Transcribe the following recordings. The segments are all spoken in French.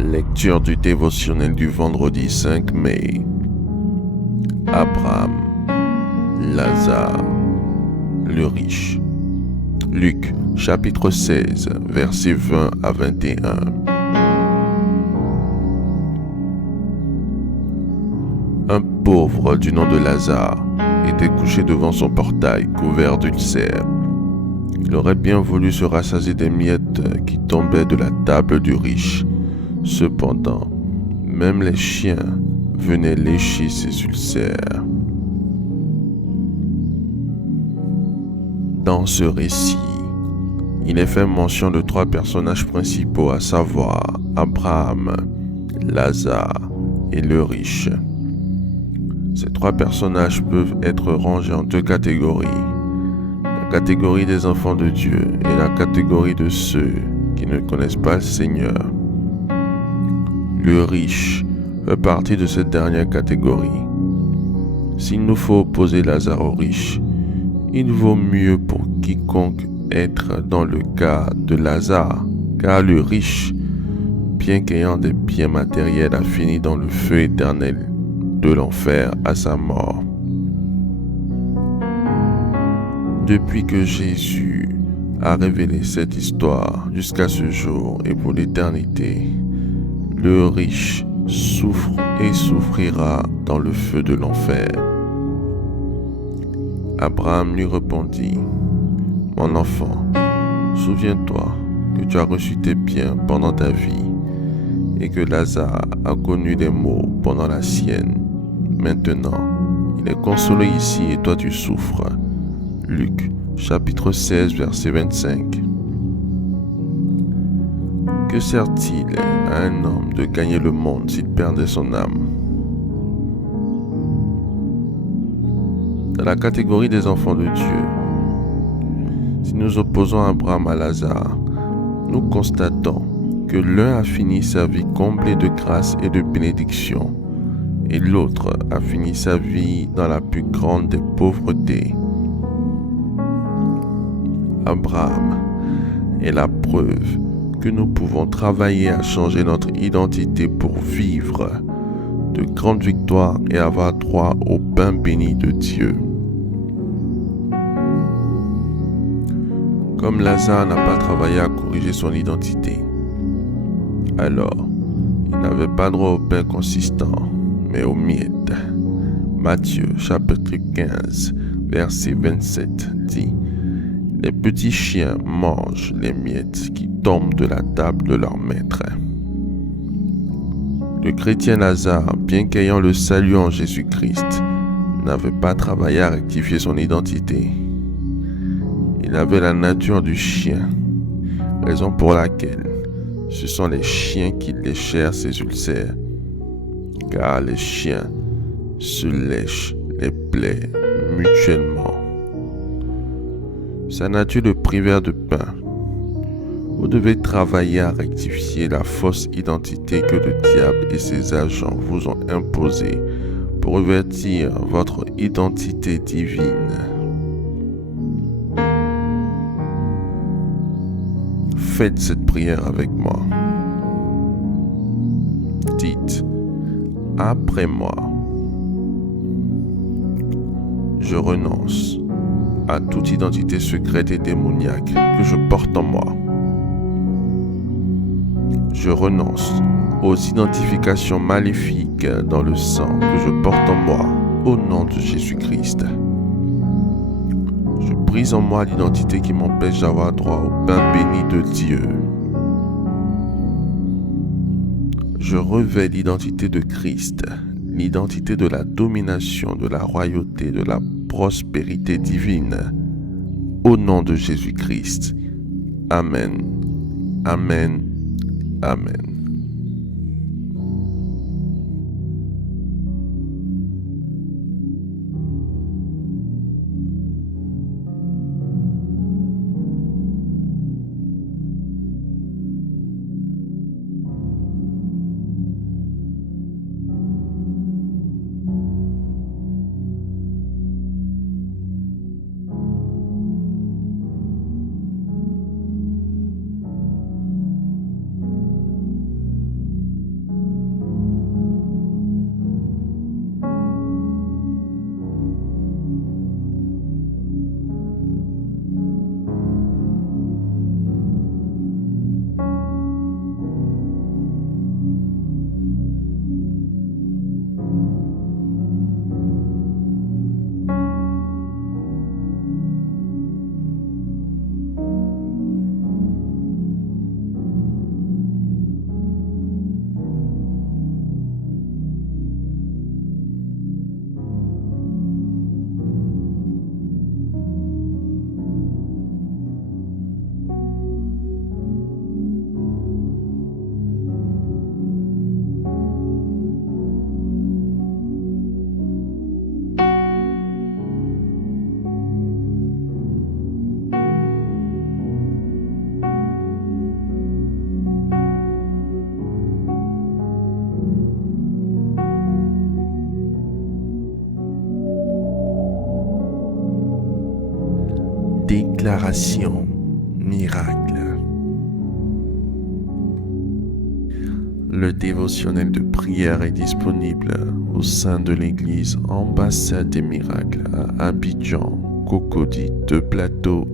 Lecture du dévotionnel du vendredi 5 mai. Abraham, Lazare, le riche. Luc, chapitre 16, versets 20 à 21. Un pauvre du nom de Lazare était couché devant son portail couvert d'ulcères. Il aurait bien voulu se rassasier des miettes qui tombaient de la table du riche. Cependant, même les chiens venaient lécher ses ulcères. Dans ce récit, il est fait mention de trois personnages principaux, à savoir Abraham, Lazare et le riche. Ces trois personnages peuvent être rangés en deux catégories. La catégorie des enfants de Dieu et la catégorie de ceux qui ne connaissent pas le Seigneur. Le riche fait partie de cette dernière catégorie. S'il nous faut opposer Lazare au riche, il vaut mieux pour quiconque être dans le cas de Lazare, car le riche, bien qu'ayant des biens matériels, a fini dans le feu éternel de l'enfer à sa mort. Depuis que Jésus a révélé cette histoire jusqu'à ce jour et pour l'éternité, le riche souffre et souffrira dans le feu de l'enfer. Abraham lui répondit: « Mon enfant, souviens-toi que tu as reçu tes biens pendant ta vie et que Lazare a connu des maux pendant la sienne. Maintenant, il est consolé ici et toi tu souffres. » Luc, chapitre 16, verset 25. Que sert-il à un homme de gagner le monde s'il perdait son âme? Dans la catégorie des enfants de Dieu, si nous opposons Abraham à Lazare, nous constatons que l'un a fini sa vie comblée de grâce et de bénédiction, et l'autre a fini sa vie dans la plus grande des pauvretés. Abraham est la preuve que nous pouvons travailler à changer notre identité pour vivre de grandes victoires et avoir droit au pain béni de Dieu. Comme Lazare n'a pas travaillé à corriger son identité, alors il n'avait pas droit au pain consistant, mais aux miettes. Matthieu chapitre 15, verset 27 dit: « Les petits chiens mangent les miettes qui tombent de la table de leur maître. » Le chrétien Lazare, bien qu'ayant le salut en Jésus-Christ, n'avait pas travaillé à rectifier son identité. Il avait la nature du chien, raison pour laquelle ce sont les chiens qui léchèrent ses ulcères, car les chiens se lèchent les plaies mutuellement. Sa nature le privait de pain. Vous devez travailler à rectifier la fausse identité que le diable et ses agents vous ont imposée pour revêtir votre identité divine. Faites cette prière avec moi. Dites: « Après moi, je renonce à toute identité secrète et démoniaque que je porte en moi. Je renonce aux identifications maléfiques dans le sang que je porte en moi au nom de Jésus-Christ. Je brise en moi l'identité qui m'empêche d'avoir droit au pain béni de Dieu. Je revêts l'identité de Christ, l'identité de la domination, de la royauté, de la prospérité divine, au nom de Jésus-Christ. Amen. Amen. Amen. Déclaration miracle. Le dévotionnel de prière est disponible au sein de l'église Ambassade des Miracles à Abidjan, Cocody, 2 Plateaux,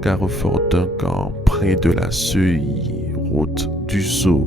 Carrefour Duncan, près de la Seuilly, route du Sceau.